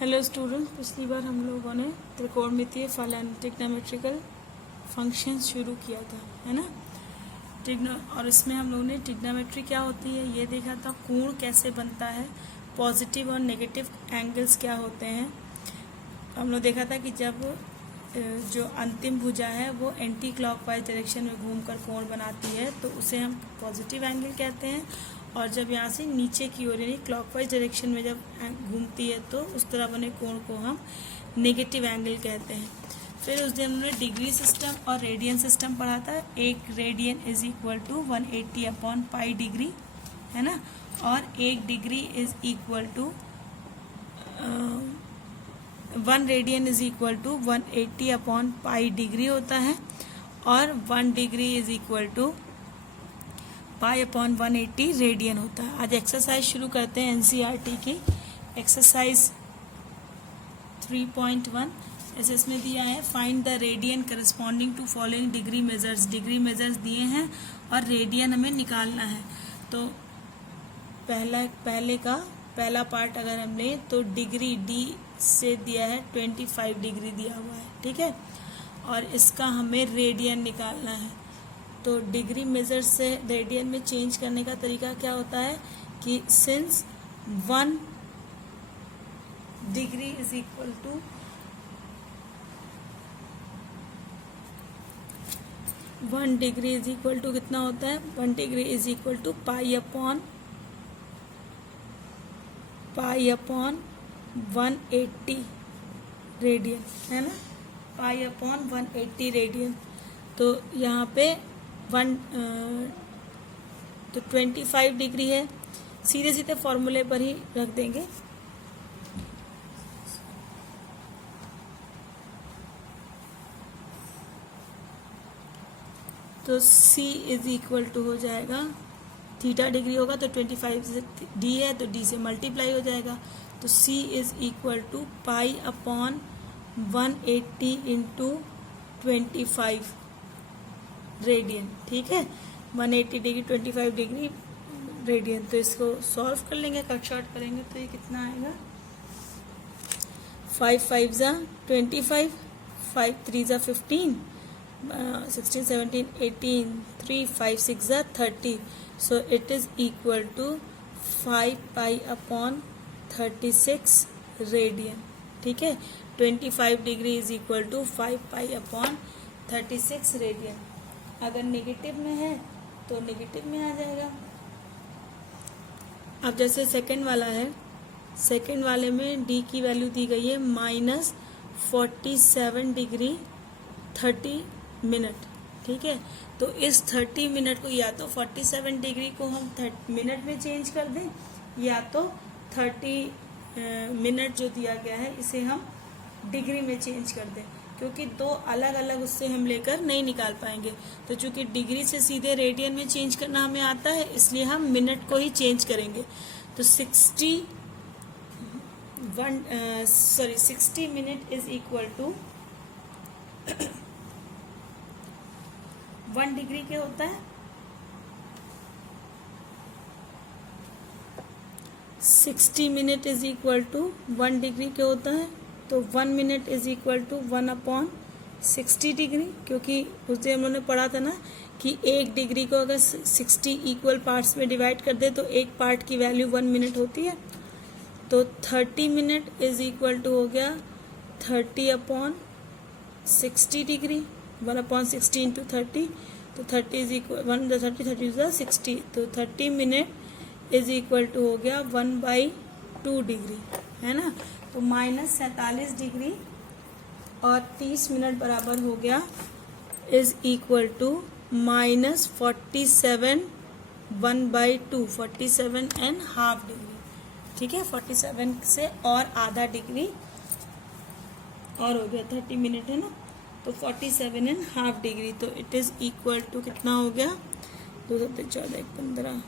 Hello student, पिछली बार हम लोगों ने त्रिकोणमितीय फल एंड ट्रिग्नोमेट्रिकल फंक्शंस शुरू किया था, है ना। और इसमें हम लोगों ने ट्रिग्नोमेट्री क्या होती है ये देखा था, कोण कैसे बनता है, पॉजिटिव और नेगेटिव एंगल्स क्या होते हैं। हम लोग देखा था कि जब जो अंतिम भुजा है वो एंटी क्लॉकवाइज डायरेक्शन में घूमकर कोण बनाती है तो उसे हम पॉजिटिव एंगल कहते हैं, और जब यहाँ से नीचे की ओर यानी क्लॉकवाइज डायरेक्शन में जब घूमती है तो उस तरह बने कोण को हम नेगेटिव एंगल कहते हैं। फिर उस दिन हमने डिग्री सिस्टम और रेडियन सिस्टम पढ़ा था। एक radian is equal to 180 upon pi degree, है ना, और एक degree is equal to 1 radian is equal to 180 upon pi degree होता है, और 1 degree is equal to pi upon 180 radian होता है। आज एक्सरसाइज शुरू करते हैं एनसीईआरटी की। एक्सरसाइज 3.1 ऐसे इसमें दिया है, find the radian corresponding to following degree measures. Degree measures दिए हैं और रेडियन हमें निकालना है। तो पहला पार्ट अगर हमने तो डिग्री डी से दिया है 25 डिग्री दिया हुआ है, ठीक है, और इसका हमें रेडियन निकालना है। तो डिग्री मेजर से रेडियन में चेंज करने का तरीका क्या होता है कि since 1 degree is equal to 1 degree is equal to कितना होता है, 1 degree is equal to pi upon 180 radian, है ना, पाई अपॉन 180 रेडियन। तो यहाँ पे 25 डिग्री है, सीधे सीधे फॉर्मूले पर ही रख देंगे। तो C इज इक्वल टू हो जाएगा, थीटा डिग्री होगा तो 25 से D है तो D से मल्टीप्लाई हो जाएगा। तो C is equal to pi upon 180 into 25 radian, ठीक है, 180 डिग्री 25 डिग्री रेडियन। तो इसको सॉल्व कर लेंगे, कट शॉर्ट करेंगे तो ये कितना आएगा, 5 5 ज़ा 25, 5 3 ज़ा 15, 16 17 18, 3 5 6 ज़ा 30। So it is equal to 5 pi upon 36 radian, ठीक है। 25 degree is equal to 5 pi upon 36 radian. अगर नेगेटिव में है तो नेगेटिव में आ जाएगा। अब जैसे सेकंड वाला है, सेकंड वाले में डी की वैल्यू दी गई है -47 डिग्री 30 मिनट, ठीक है। तो इस 30 मिनट को या तो 47 डिग्री को हम मिनट में चेंज कर दें, या तो 30 मिनट जो दिया गया है इसे हम डिग्री में चेंज कर दें, क्योंकि दो अलग अलग उससे हम लेकर नहीं निकाल पाएंगे। तो चूंकि डिग्री से सीधे रेडियन में चेंज करना हमें आता है, इसलिए हम मिनट को ही चेंज करेंगे। तो 60 minute is equal to 1 degree के होता है 60 minute is equal to 1 degree के होता है। तो 1 minute is equal to 1 upon 60 degree, क्योंकि उस दिन हम लोगों ने पढ़ा था ना कि एक डिग्री को अगर 60 इक्वल पार्ट्स में डिवाइड कर दे तो एक पार्ट की वैल्यू 1 मिनट होती है। तो 30 मिनट इज इक्वल टू हो गया 30 अपॉन 60 डिग्री, 1 अपॉन 60 इंटू 30। तो 30 इज इक्वल 30 इज 60। तो 30 मिनट इज इक्वल टू हो गया 1/2 डिग्री, है ना। तो -47 डिग्री और 30 मिनट बराबर हो गया इज इक्वल टू -47 1/2, 47.5 डिग्री, ठीक है। 47 से और आधा डिग्री और हो गया 30 मिनट, है ना। तो 47.5 डिग्री। तो इट इज इक्वल टू कितना हो गया, 2 7 14 1 15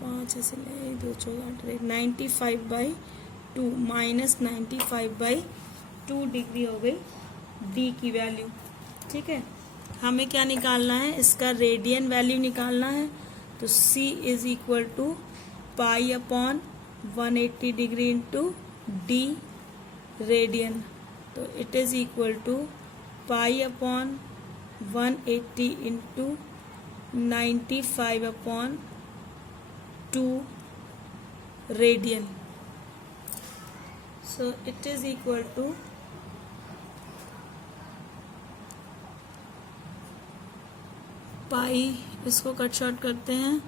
5 ऐसे 2 14 8 95/2 -95/2 डिग्री हो गई डी की वैल्यू, ठीक है। हमें क्या निकालना है, इसका रेडियन वैल्यू निकालना है। तो C is equal to pi upon 180 degree into D radian. तो it is equal to pi upon 180 into 95 upon 2 radian. So it is equal to pi, इसको कट शॉर्ट करते हैं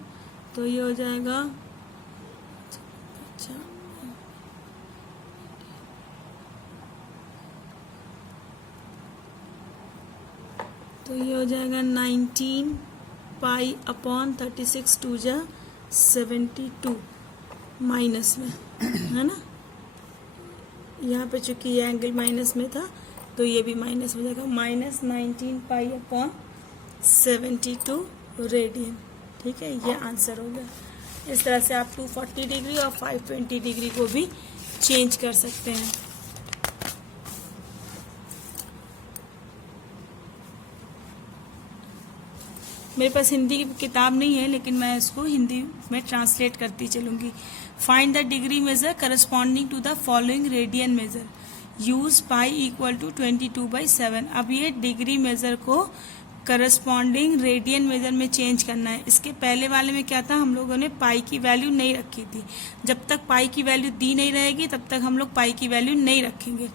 तो ये हो जाएगा, अच्छा तो ये हो जाएगा 19 पाई अपॉन 36 टू जा 72 माइनस में, है ना। यहाँ पे चूंकि ये एंगल माइनस में था तो ये भी माइनस हो जाएगा, माइनस 19 पाई अपॉन 72 रेडियन। ठीक है, ये आंसर हो गया। इस तरह से आप 240 डिग्री और 520 डिग्री को भी चेंज कर सकते हैं। मेरे पास हिंदी की किताब नहीं है, लेकिन मैं इसको हिंदी में ट्रांसलेट करती चलूँगी। Find the degree measure corresponding to the following radian measure, use pi equal to 22/7। अब ये डिग्री मेजर को करस्पॉन्डिंग रेडियन मेजर में चेंज करना है। इसके पहले वाले में क्या था, हम लोगों ने पाई की वैल्यू नहीं रखी थी। जब तक पाई की वैल्यू दी नहीं रहेगी तब तक हम लोग पाई की वैल्यू नहीं रखेंगे।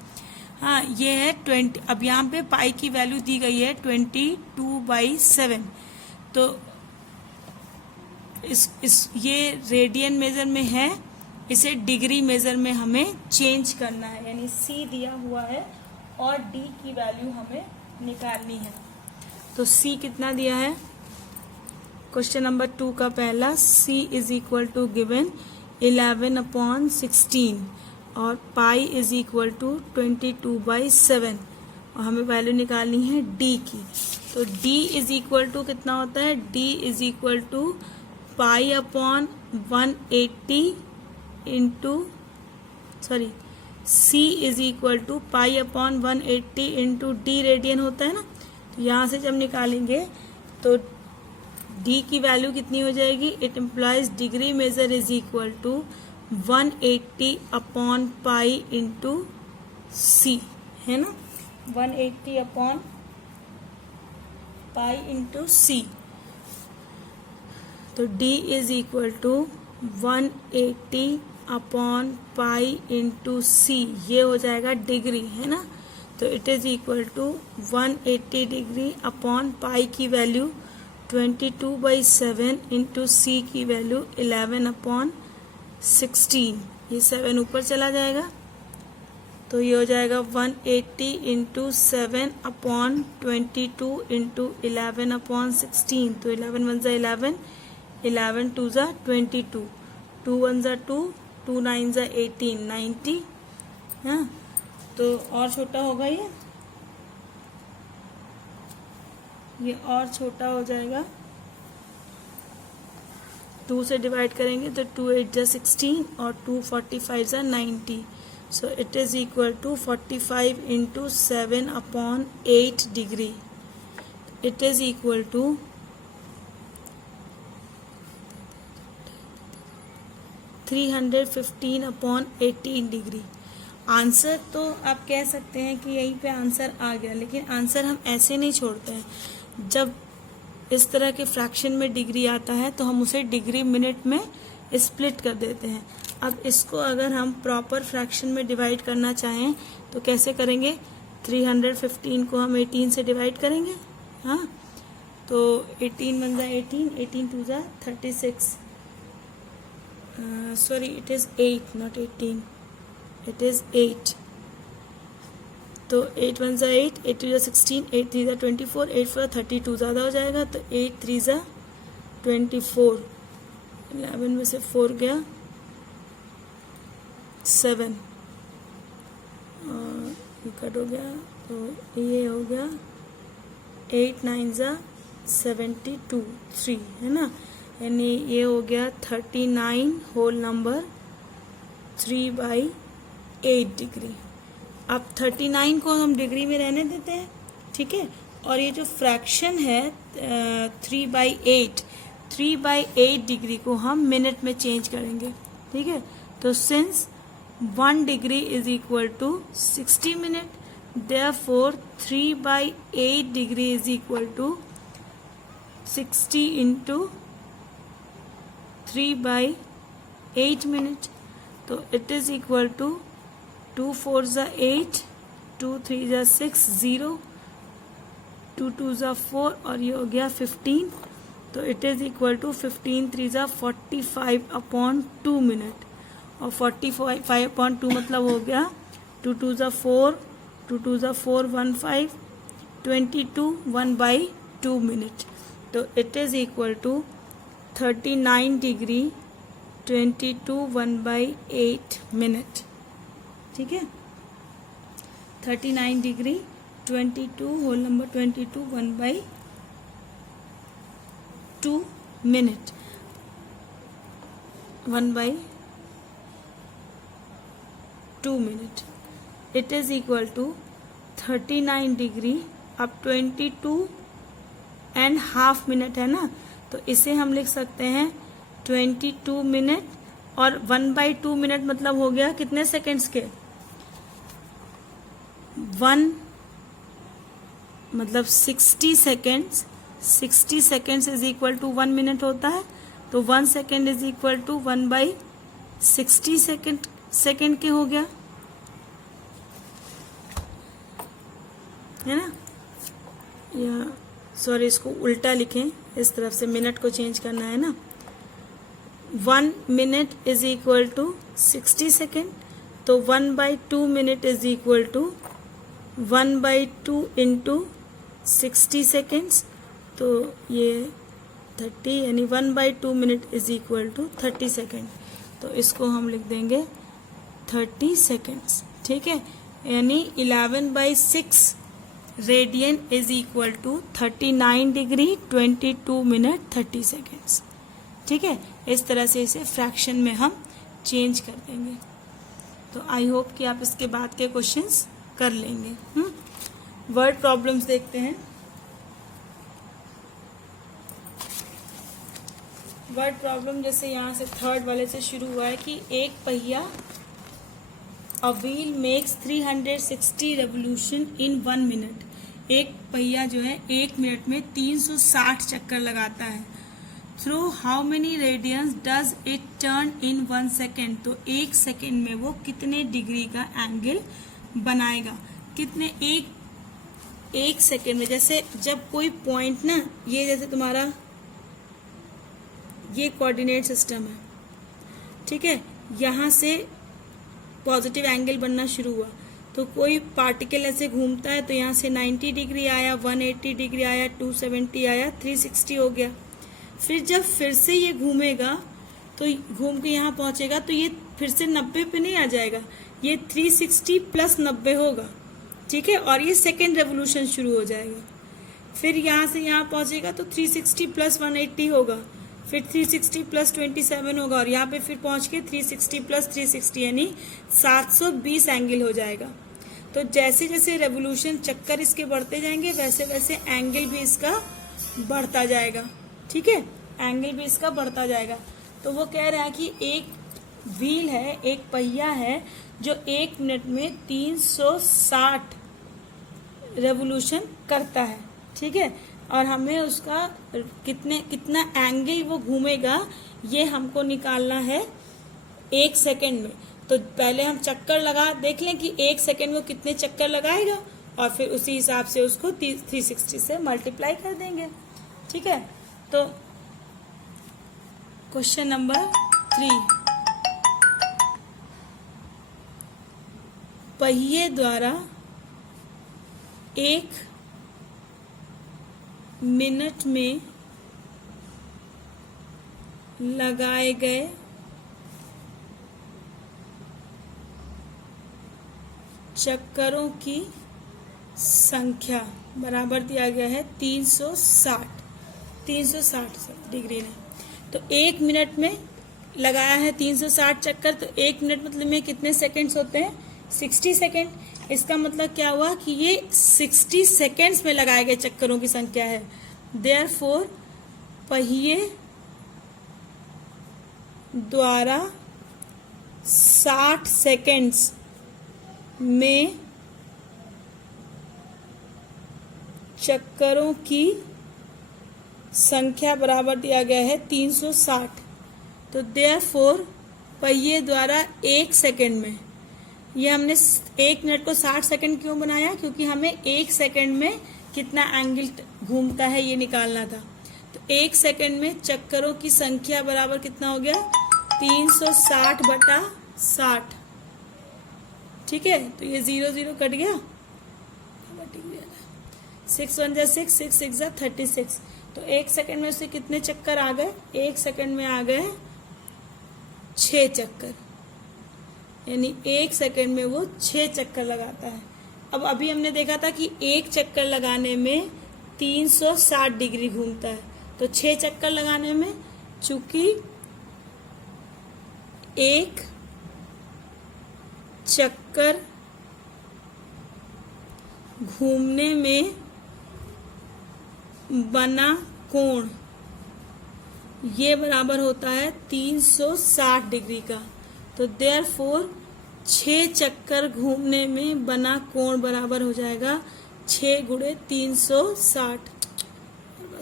हाँ, ये है 20। अब यहाँ पे पाई की वैल्यू दी गई है 22/7। तो ये रेडियन मेजर में है, इसे डिग्री मेजर में हमें चेंज करना है, यानी सी दिया हुआ है और डी की वैल्यू हमें निकालनी है। तो सी कितना दिया है, क्वेश्चन नंबर 2 का पहला, सी इज इक्वल टू गिवन 11/16 और पाई इज इक्वल टू 22/7 और हमें वैल्यू निकालनी है डी की। तो d इज इक्वल टू कितना होता है, d is equal to pi upon 180 into c is equal to pi upon 180 into D radian होता है ना। तो यहाँ से जब निकालेंगे तो d की वैल्यू कितनी हो जाएगी, it implies degree measure is equal to 180 upon pi into c, है ना, 180 अपॉन पाई इंटू सी। तो d is equal to 180 upon pi into C, ये हो जाएगा डिग्री, है ना। तो it is equal to 180 degree upon pi की वैल्यू 22/7 इंटू सी की वैल्यू 11/16। ये 7 ऊपर चला जाएगा तो ये हो जाएगा 180 इंटू 7 अपॉन 22 इंटू 11/16। तो 11 1 ज़ा 11, 11 2 ज़ा 22, 2 1 ज़ा 2, 2 9 ज़ा 18, 90। हाँ, तो और छोटा होगा ये और छोटा हो जाएगा। 2 से डिवाइड करेंगे तो 2 8 ज़ा 16 और 2 45 ज़ा 90। So it is equal to 45 into 7 upon 8 degree. It is equal to 315 upon 18 degree. Answer तो आप कह सकते हैं कि यहीं पे आंसर आ गया, लेकिन आंसर हम ऐसे नहीं छोड़ते हैं। जब इस तरह के फ्रैक्शन में डिग्री आता है तो हम उसे डिग्री मिनट में स्प्लिट कर देते हैं। अब इसको अगर हम प्रॉपर फ्रैक्शन में डिवाइड करना चाहें तो कैसे करेंगे, 315 को हम 18 से डिवाइड करेंगे। हाँ, तो 18 1 ज़ा 18, 18 2 ज़ा 36, sorry it is 8 not 18, it is 8। तो 8 1 ज़ा 8, 8 2 ज़ा 16, 8 3 ज़ा 24, 8 4 32 ज़्यादा हो जाएगा तो 8 3 ज़ा 24, 11 में से 4 गया 7 और ये कट हो गया तो ये हो गया 8 9 ज़ा 72 3, है ना, यानी ये हो गया 39 होल नंबर 3/8 डिग्री। अब 39 को हम डिग्री में रहने देते हैं, ठीक है। और ये जो फ्रैक्शन है 3/8 डिग्री को हम मिनट में चेंज करेंगे, ठीक है। तो since 1 degree is equal to 60 minutes. Therefore 3/8 degree is equal to 60 into 3/8 minutes. तो it is equal to 2 4s are 8, 2 3s are 6, 0, 2 2s are 4 और ये हो गया 15. तो it is equal to 15 3s are 45/2 minute. और 45/2 मतलब हो गया 2 2s are 4, 2 2s are 4, 1 5, 22 1/2 minute. तो it is equal to 39 degree 22 1/8 minute. ठीक है, 39 degree 22 whole number 22 1/2 minute 1/2 minute. It is equal to 39 degree अब 22.5 मिनट है ना, तो इसे हम लिख सकते हैं 22 मिनट और 1/2 मिनट मतलब हो गया कितने सेकेंड्स के 1 मतलब 60 seconds. 60 seconds is equal to 1 minute होता है. तो 1 second is equal to 1/60 second के हो गया है ना. या सॉरी इसको उल्टा लिखें, इस तरफ से मिनट को चेंज करना है ना. 1 minute is equal to 60 second. तो 1/2 minute is equal to 1/2 into 60 seconds. तो ये 30 यानी 1/2 minute is equal to 30 second. तो इसको हम लिख देंगे 30 सेकेंड्स. ठीक है, यानी 11/6 radian is equal to 39 degree 22 minute 30 seconds. ठीक है, इस तरह से इसे फ्रैक्शन में हम चेंज कर देंगे. तो आई होप कि आप इसके बाद के क्वेश्चंस कर लेंगे. वर्ड प्रॉब्लम्स देखते हैं. वर्ड प्रॉब्लम जैसे यहाँ से थर्ड वाले से शुरू हुआ है कि एक पहिया a wheel makes 360 revolution in 1 minute. एक पहिया जो है 1 मिनट में 360 चक्कर लगाता है. Through how many radians does it turn in 1 second. तो 1 सेकेंड में वो कितने डिग्री का एंगल बनाएगा. कितने एक सेकेंड में. जैसे जब कोई पॉइंट ना, ये जैसे तुम्हारा ये कोऑर्डिनेट सिस्टम है, ठीक है, यहाँ से पॉजिटिव एंगल बनना शुरू हुआ. तो कोई पार्टिकल ऐसे घूमता है तो यहाँ से 90 डिग्री आया, 180 डिग्री आया, 270 आया, 360 हो गया. फिर जब फिर से ये घूमेगा तो घूम के यहाँ पहुंचेगा तो ये फिर से 90 पे नहीं आ जाएगा, ये 360 प्लस 90 होगा. ठीक है, और ये सेकेंड रेवोल्यूशन शुरू हो जाएगा. फिर यहाँ से यहाँ पहुंचेगा तो 360 प्लस 180 होगा, फिर 360 प्लस 27 होगा, और यहाँ पे फिर पहुंच के 360 प्लस 360 यानी 720 एंगल हो जाएगा. तो जैसे जैसे रेवोल्यूशन चक्कर इसके बढ़ते जाएंगे वैसे वैसे एंगल भी इसका बढ़ता जाएगा. ठीक है, एंगल भी इसका बढ़ता जाएगा. तो वो कह रहा है कि एक व्हील है, एक पहिया है जो 1 मिनट में 360 रेवोल्यूशन करता है. ठीक है, और हमें उसका कितना एंगल वो घूमेगा ये हमको निकालना है 1 सेकेंड में. तो पहले हम चक्कर लगा देख लें कि 1 सेकेंड में कितने चक्कर लगाएगा और फिर उसी हिसाब से उसको 360 से मल्टीप्लाई कर देंगे. ठीक है, तो क्वेश्चन नंबर 3, पहिए द्वारा 1 मिनट में लगाए गए चक्करों की संख्या बराबर दिया गया है 360 डिग्री में. तो 1 मिनट में लगाया है 360 चक्कर, तो 1 मिनट मतलब में कितने सेकेंड्स होते हैं 60 सेकेंड. इसका मतलब क्या हुआ कि ये 60 सेकेंड्स में लगाए गए चक्करों की संख्या है. देयरफॉर पहिए द्वारा 60 सेकेंड्स में चक्करों की संख्या बराबर दिया गया है 360। तो देयरफॉर पहिए द्वारा 1 सेकेंड में, ये हमने 1 मिनट को 60 सेकेंड क्यों बनाया, क्योंकि हमें 1 सेकेंड में कितना एंगल घूमता है ये निकालना था। तो 1 सेकेंड में चक्करों की संख्या बराबर कितना हो गया, 360/60। ठीक है, तो ये 0 0 कट गया, 6 1 6, 6 6 36। तो 1 सेकेंड में उससे कितने चक्कर आ गए, 1 सेकेंड में आ गए 6 चक्कर, यानी 1 सेकेंड में वो 6 चक्कर लगाता है। अब अभी हमने देखा था कि 1 चक्कर लगाने में 360 डिग्री घूमता है, तो 6 चक्कर लगाने में, चूंकि 1 चक्कर घूमने में बना कोण ये बराबर होता है 360 डिग्री का। तो देयरफॉर 6 चक्कर घूमने में बना कोण बराबर हो जाएगा 6 × 360।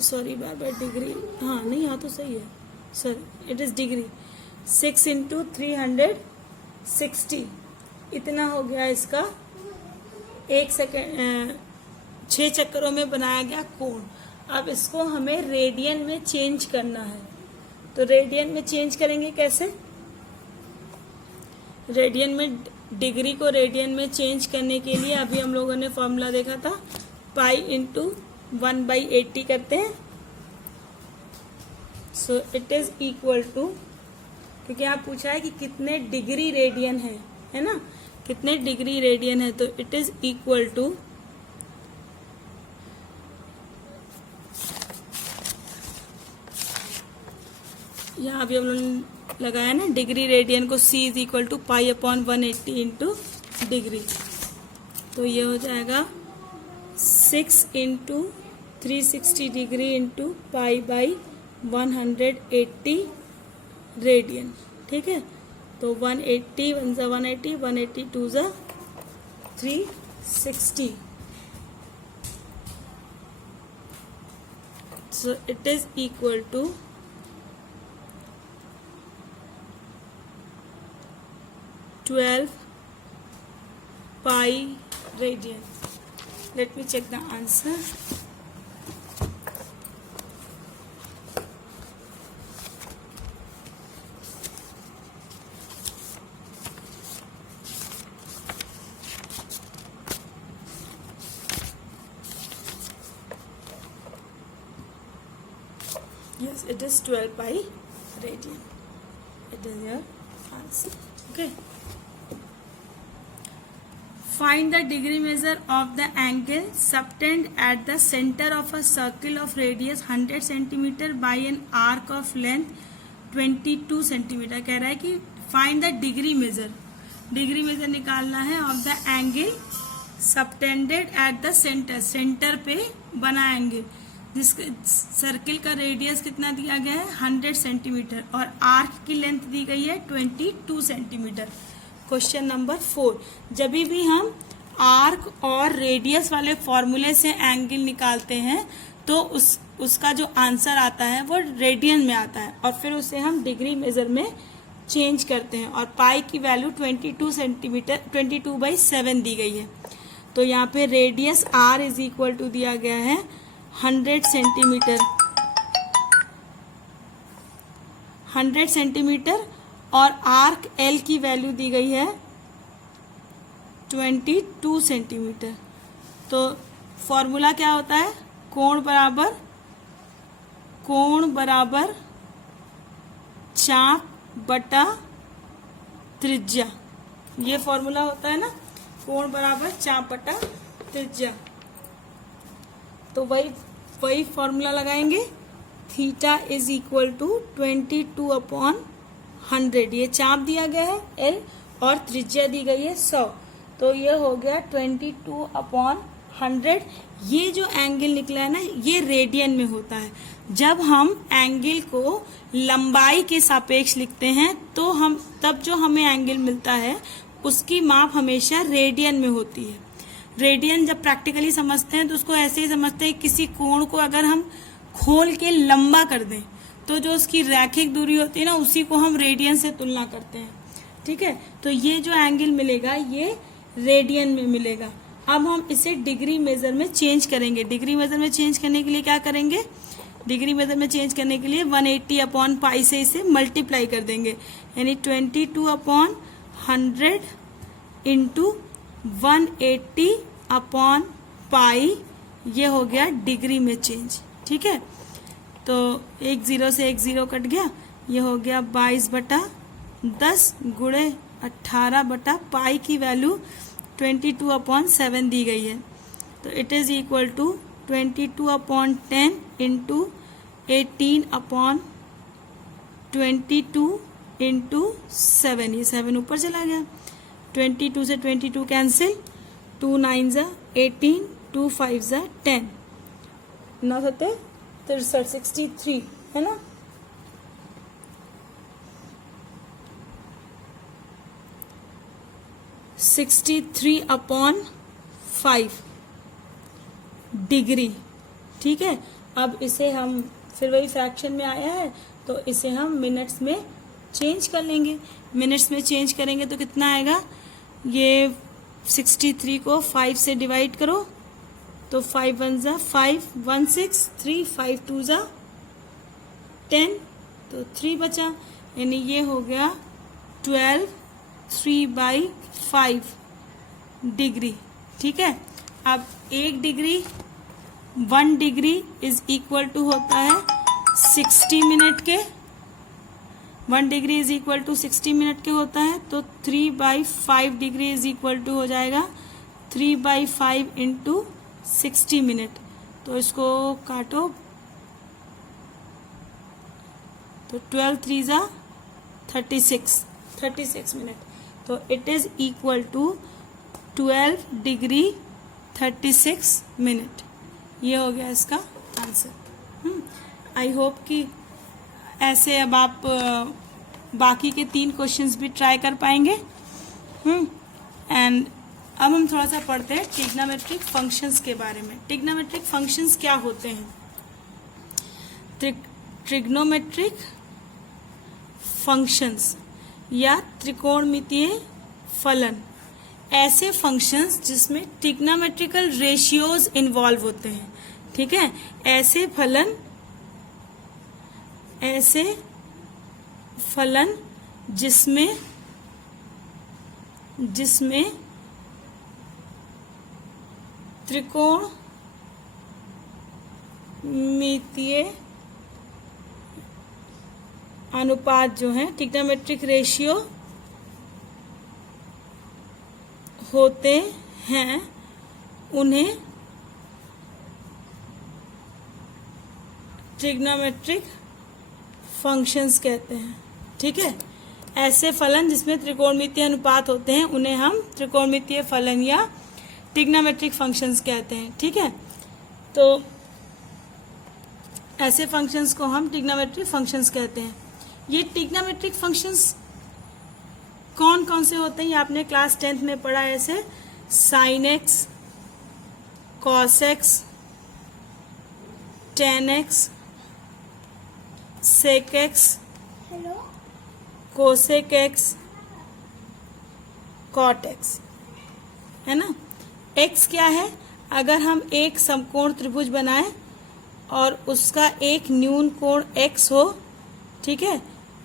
सॉरी, बार बार डिग्री, हाँ नहीं, यहाँ तो सही है सर, इट इज डिग्री। 6 × 360, इतना हो गया इसका 1 सेकेंड 6 चक्करों में बनाया गया कोण। अब इसको हमें रेडियन में चेंज करना है, तो रेडियन में चेंज करेंगे कैसे, रेडियन में, डिग्री को रेडियन में चेंज करने के लिए अभी हम लोगों ने फॉर्मूला देखा था, पाई इंटू 1/80 करते हैं। So it is equal to, क्योंकि यहाँ पूछा है कि कितने डिग्री रेडियन है ना, कितने डिग्री रेडियन है, तो इट इज इक्वल टू यहाँ अभी हम लोग लगाया ना डिग्री रेडियन को, C इज इक्वल टू पाई/180 इंटू डिग्री। तो ये हो जाएगा 6 × 360 डिग्री इंटू पाई/180 रेडियन। ठीक है, तो 180 1 × 180, 180 2 × 360। So it is equal to 12 pi radian. Let me check the answer. Yes, it is 12 pi radian. It is your answer. Okay. Find the degree measure of the angle subtend at the center of a circle of radius 100 cm by an arc of length 22 cm. कह रहा है कि find the degree measure. Degree measure निकालना है of the angle subtended at the centre, centre पे बना angle जिसके circle का रेडियस कितना दिया गया है 100 सेंटीमीटर और आर्क की लेंथ दी गई है 22 सेंटीमीटर। क्वेश्चन नंबर 4, जब भी हम आर्क और रेडियस वाले फॉर्मूले से एंगल निकालते हैं तो उसका जो आंसर आता है वो रेडियन में आता है और फिर उसे हम डिग्री मेजर में चेंज करते हैं और पाई की वैल्यू 22 सेंटीमीटर 22/7 दी गई है। तो यहाँ पे radius R is equal to दिया गया है 100 सेंटीमीटर और आर्क एल की वैल्यू दी गई है 22 सेंटीमीटर। तो फॉर्मूला क्या होता है, कोण बराबर चाप बटा त्रिज्या, ये फॉर्मूला होता है ना, कोण बराबर चाप बटा त्रिज्या। तो वही फॉर्मूला लगाएंगे, थीटा इज इक्वल टू 22/100, ये चाप दिया गया है एल और त्रिज्या दी गई है 100, तो ये हो गया 22/100 100। ये जो एंगल निकला है ना, ये रेडियन में होता है। जब हम एंगल को लंबाई के सापेक्ष लिखते हैं तो हम तब जो हमें एंगल मिलता है उसकी माप हमेशा रेडियन में होती है। रेडियन जब प्रैक्टिकली समझते हैं तो उसको ऐसे ही समझते हैं, किसी कोण को अगर हम खोल के लंबा कर दें तो जो उसकी रैखिक दूरी होती है ना, उसी को हम रेडियन से तुलना करते हैं। ठीक है, तो ये जो एंगल मिलेगा ये रेडियन में मिलेगा। अब हम इसे डिग्री मेजर में चेंज करेंगे। डिग्री मेजर में चेंज करने के लिए क्या करेंगे, डिग्री मेजर में चेंज करने के लिए 180/π से इसे मल्टीप्लाई कर देंगे, यानी 22/100 इंटू 180/π, ये हो गया डिग्री में चेंज। ठीक है, तो एक जीरो से एक जीरो कट गया, ये हो गया 22/10 गुणे 18/π की वैल्यू 22/7 दी गई है। तो it is equal to 22/10 into 18/22 into 7, ये 7 ऊपर चला गया, 22 से 22 कैंसिल, 2 9 ज़ा 18, 2 5 ज़ा 10, 9 सत्ते 63, 63 है ना। (63/5 डिग्री। ठीक है, अब इसे हम फिर वही फ्रैक्शन में आया है तो इसे हम मिनट्स में चेंज कर लेंगे। मिनट्स में चेंज करेंगे तो कितना आएगा, ये 63 को 5 से डिवाइड करो तो 5 1 ज़ा 5, 1 6, 3 5 2 ज़ा 10, तो 3 बचा, यानी ये हो गया 12 3/5 डिग्री। ठीक है, अब 1 degree 1 degree is equal to होता है 60 मिनट के, 1 degree is equal to 60 minute के होता है, तो 3/5 डिग्री इज इक्वल टू हो जाएगा 3/5 इंटू 60 मिनट। तो इसको काटो तो 12 3 ज़ा 36 मिनट, तो it is equal to 12 degree 36 minute. ये हो गया इसका आंसर। आई होप कि ऐसे अब आप बाकी के 3 क्वेश्चंस भी ट्राई कर पाएंगे। एंड अब हम थोड़ा सा पढ़ते हैं ट्रिग्नोमेट्रिक फंक्शंस के बारे में। ट्रिग्नोमेट्रिक फंक्शंस क्या होते हैं? ट्रिग्नोमेट्रिक फंक्शंस या त्रिकोणमितीय फलन ऐसे फंक्शंस जिसमें ट्रिग्नोमेट्रिकल रेशियोज इन्वॉल्व होते हैं। ठीक है, ऐसे फलन जिसमें त्रिकोणमितीय अनुपात जो है, ट्रिग्नोमेट्रिक रेशियो होते हैं, उन्हें ट्रिग्नोमेट्रिक फंक्शंस कहते हैं। ठीक है, ऐसे फलन जिसमें त्रिकोणमितीय अनुपात होते हैं उन्हें हम त्रिकोणमितीय फलन या ट्रिग्नोमेट्रिक फंक्शंस कहते हैं। ठीक है, तो ऐसे फंक्शंस को हम ट्रिग्नोमेट्रिक फंक्शंस कहते हैं। ये ट्रिग्नोमेट्रिक फंक्शंस कौन कौन से होते हैं, ये आपने क्लास 10th में पढ़ा है। ऐसे sine x, cos x, tan x, sec x, cosec x, cot x, है ना। एक्स क्या है? अगर हम एक समकोण त्रिभुज बनाएं और उसका एक न्यून कोण एक्स हो, ठीक है,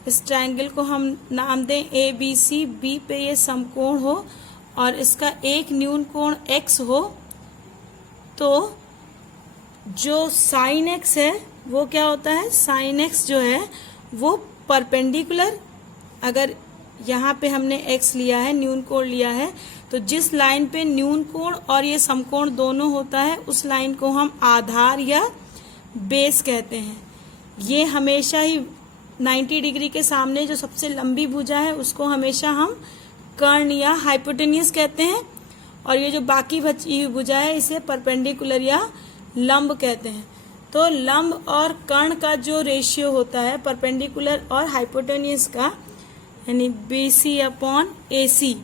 इस ट्रायंगल को हम नाम दें ए बी सी, बी पे ये समकोण हो और इसका एक न्यून कोण एक्स हो, तो जो साइन एक्स है वो क्या होता है? साइन एक्स जो है वो परपेंडिकुलर, अगर यहाँ पे हमने एक्स लिया है, न्यून कोण लिया है, तो जिस लाइन पे न्यून कोण और ये समकोण दोनों होता है उस लाइन को हम आधार या बेस कहते हैं। ये हमेशा ही 90 डिग्री के सामने जो सबसे लंबी भुजा है उसको हमेशा हम कर्ण या हाइपोटेन्यूस कहते हैं, और ये जो बाकी बची हुई भुजा है इसे परपेंडिकुलर या लंब कहते हैं। तो लंब और कर्ण का जो रेशियो होता है परपेंडिकुलर और हाइपोटेन्यूज का, यानी BC/AC,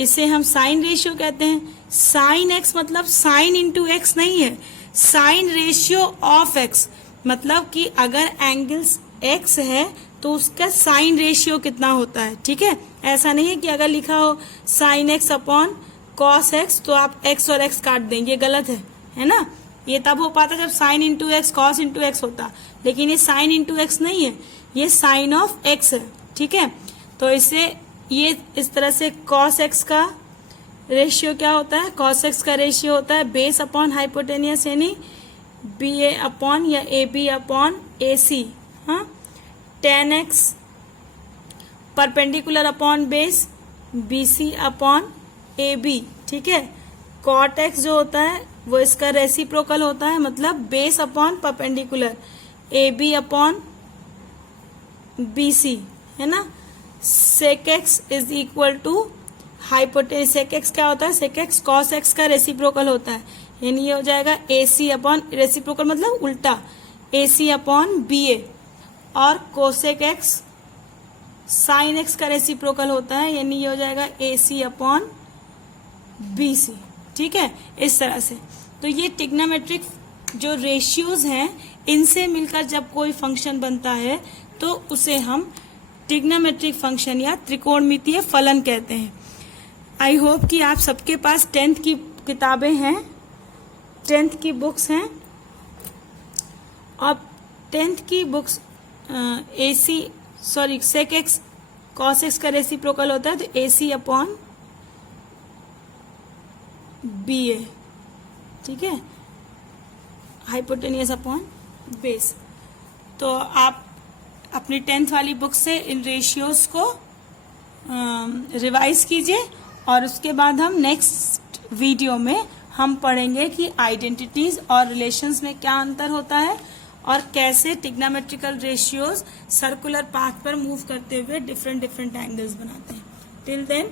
इसे हम साइन रेशियो कहते हैं। साइन एक्स मतलब साइन इंटू एक्स नहीं है, साइन रेशियो ऑफ एक्स, मतलब कि अगर एंगल्स एक्स है तो उसका साइन रेशियो कितना होता है। ठीक है, ऐसा नहीं है कि अगर लिखा हो sine x upon cos x तो आप एक्स और एक्स काट देंगे, ये गलत है ना। ये तब हो पाता जब sine into x cos into x होता, लेकिन ये साइन इंटू एक्स नहीं है, ये साइन ऑफ एक्स है। ठीक है, तो इसे ये इस तरह से कॉस एक्स का रेशियो क्या होता है, कॉस एक्स का रेशियो होता है बेस अपॉन हाइपोटेनियस, यानी BA अपॉन या AB अपॉन AC। हाँ, tan x perpendicular upon base BC upon AB। ठीक है, cot x जो होता है वो इसका रेसिप्रोकल होता है, मतलब base upon perpendicular AB upon BC, है ना। sec x is equal to hypotenuse, sec x क्या होता है, sec x cos x का रेसिप्रोकल होता है, यानी ये हो जाएगा AC अपॉन रेसिप्रोकल मतलब उल्टा AC अपॉन BA, और कोसेक एक्स साइन एक्स का रेसिप्रोकल होता है, यानी ये हो जाएगा AC अपॉन BC। ठीक है, इस तरह से। तो ये ट्रिग्नोमेट्रिक जो रेशियोज हैं इनसे मिलकर जब कोई फंक्शन बनता है तो उसे हम ट्रिग्नोमेट्रिक फंक्शन या त्रिकोणमितीय फलन कहते हैं। आई होप कि आप सबके पास 10th की किताबें हैं, 10th की बुक्स हैं, और 10th की books sec x cos x का रेसिप्रोकल होता है तो AC अपॉन BA। ठीक है, हाइपोटेनियस अपॉन बेस। तो आप अपनी 10th वाली बुक से इन रेशियोज को रिवाइज कीजिए, और उसके बाद हम नेक्स्ट वीडियो में हम पढ़ेंगे कि आइडेंटिटीज और रिलेशंस में क्या अंतर होता है और कैसे ट्रिग्नोमेट्रिकल रेशियोज सर्कुलर पाथ पर मूव करते हुए डिफरेंट एंगल्स बनाते हैं। Till then,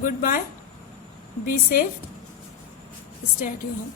goodbye, be safe, stay at your home.